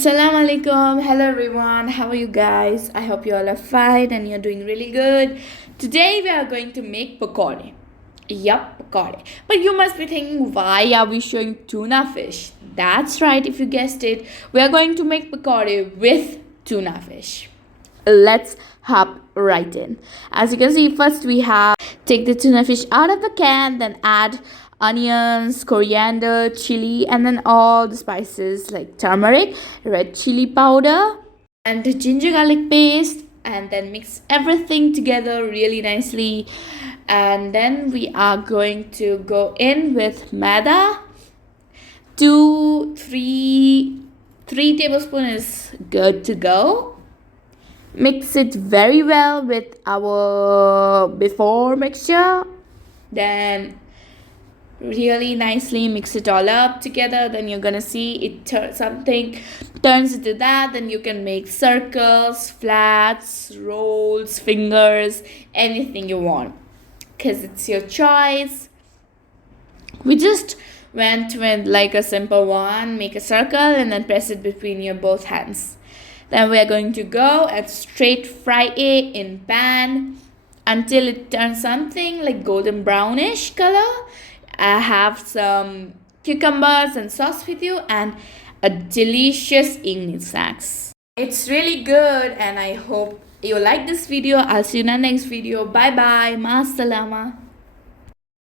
Assalamu alaikum. Hello everyone. How are you guys? I hope you all are fine and you're doing really good. Today we are going to make pakode. Yup, pakode. But you must be thinking, why are we showing tuna fish? That's right, if you guessed it. We are going to make pakode with tuna fish. Let's hop right in. As you can see, first we have take the tuna fish out of the can, then add onions, coriander, chili, and then all the spices like turmeric, red chili powder, and the ginger garlic paste, and then mix everything together really nicely. And then we are going to go in with maida. 3 tablespoons is good to go. Mix it very well with our before mixture. Then really nicely mix it all up together. Then you're gonna see it turns into that. Then you can make circles, flats, rolls, fingers, anything you want, because it's your choice. We just went with like a simple one. Make a circle and then press it between your both hands. Then we are going to go and straight fry it in pan until it turns something like golden brownish color. I have some cucumbers and sauce with you and a delicious evening snacks. It's really good and I hope you like this video. I'll see you in the next video. Bye bye. Ma salama.